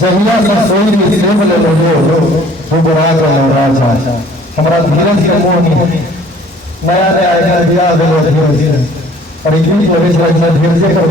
जहिया से सोई भी सेव ले लो वो बुरा कर राजा हमारा धीरज के मोह नहीं नया नया दिया धीरे धीरे और ये धीरज